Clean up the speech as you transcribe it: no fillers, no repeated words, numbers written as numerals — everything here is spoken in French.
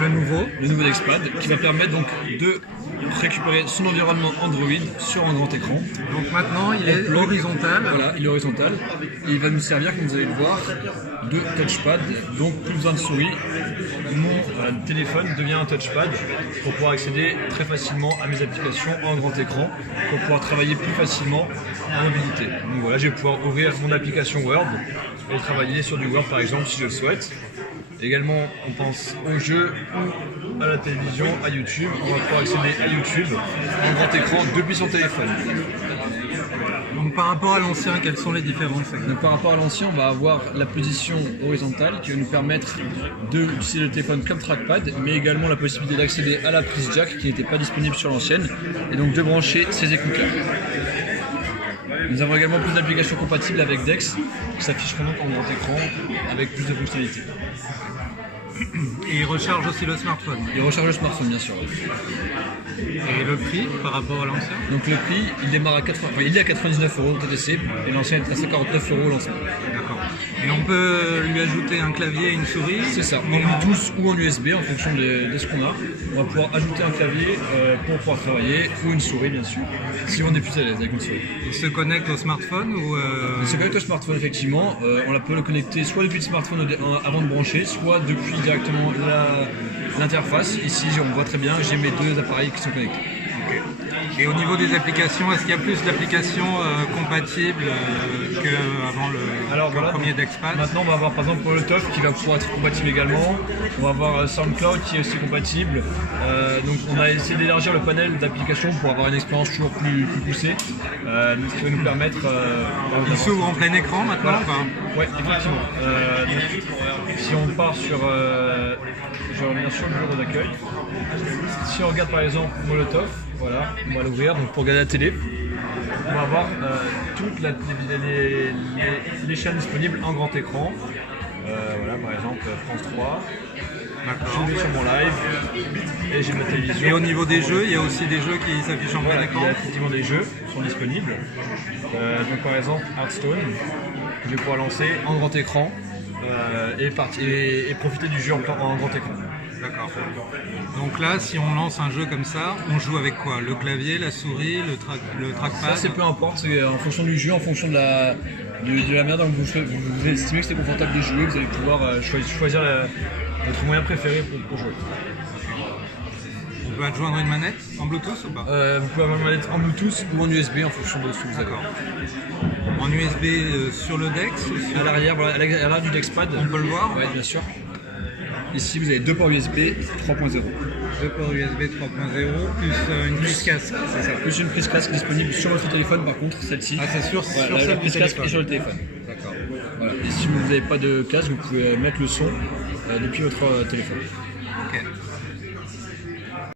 le nouveau DexPad, qui va permettre donc de récupérer son environnement Android sur un grand écran. Donc maintenant il est horizontal. Voilà, il est horizontal. Et il va nous servir, comme vous allez le voir, de touchpad, donc plus besoin de souris. Mon téléphone devient un touchpad pour pouvoir accéder très facilement à mes applications en grand écran, pour pouvoir travailler plus facilement en mobilité. Donc voilà, je vais pouvoir ouvrir mon application Word et travailler sur du Word par exemple si je le souhaite. Également, on pense aux jeux ou à la télévision, à YouTube. On va pouvoir accéder à YouTube en grand écran depuis son téléphone. Donc par rapport à l'ancien, quelles sont les différences? Donc, par rapport à l'ancien, on va avoir la position horizontale qui va nous permettre d'utiliser le téléphone comme trackpad, mais également la possibilité d'accéder à la prise jack qui n'était pas disponible sur l'ancienne, et donc de brancher ses écouteurs. Nous avons également plus d'applications compatibles avec Dex qui s'afficheront donc en grand écran avec plus de fonctionnalités. Et il recharge aussi le smartphone. Il recharge le smartphone bien sûr. Et le prix par rapport à l'ancien? Donc le prix, il démarre à 99 € au TTC et l'ancien est à 149 € au lancement. D'accord. Et on peut lui ajouter un clavier et une souris? C'est ça, en Bluetooth ou en USB en fonction de ce qu'on a. On va pouvoir ajouter un clavier pour pouvoir travailler ou une souris bien sûr, si on est plus à l'aise avec une souris. Il se connecte au smartphone ou Il se connecte au smartphone effectivement. On peut le connecter soit depuis le smartphone avant de brancher, soit depuis directement l'interface. Ici on voit très bien, j'ai mes deux appareils qui sont connectés. Okay. Et au niveau des applications, est-ce qu'il y a plus d'applications compatibles qu'avant le premier DexPad? Maintenant on va avoir par exemple Molotov qui va pouvoir être compatible également. On va avoir SoundCloud qui est aussi compatible. Donc on a essayé d'élargir le panel d'applications pour avoir une expérience toujours plus poussée. Ce qui va nous permettre... Il s'ouvre en plein écran maintenant? Voilà. Oui, effectivement. Donc, si on part sur... je reviens sur le bureau d'accueil. Si on regarde par exemple Molotov, voilà, on va l'ouvrir donc pour regarder la télé. On va avoir toutes les chaînes disponibles en grand écran. Voilà, par exemple France 3. Je vais sur mon live et j'ai ma télévision. Et au niveau des jeux, il y a aussi des jeux qui s'affichent en plein écran? Il y a effectivement des jeux qui sont disponibles. Donc par exemple Hearthstone, je vais pouvoir lancer en grand écran et profiter du jeu en grand écran. D'accord. Donc là, si on lance un jeu comme ça, on joue avec quoi? Le clavier, la souris, le trackpad? Ça, c'est peu importe, c'est en fonction du jeu, en fonction de la manière dont vous estimez que c'est confortable de jouer, vous allez pouvoir choisir votre moyen préféré pour jouer. On peut adjoindre une manette en Bluetooth ou pas? Vous pouvez avoir une manette en Bluetooth ou en USB en fonction de ce que vous avez. D'accord. En USB sur le Dex ou à l'arrière, voilà, à l'arrière du DexPad. On peut le voir? Oui, bien sûr. Ici, vous avez deux ports USB 3.0. Deux ports USB 3.0 plus une prise casque, c'est ça? Plus une prise casque disponible sur votre téléphone, par contre, celle-ci. Ah, c'est sur la prise casque est sur le téléphone. D'accord. Voilà. Et si vous n'avez pas de casque, vous pouvez mettre le son depuis votre téléphone. Ok.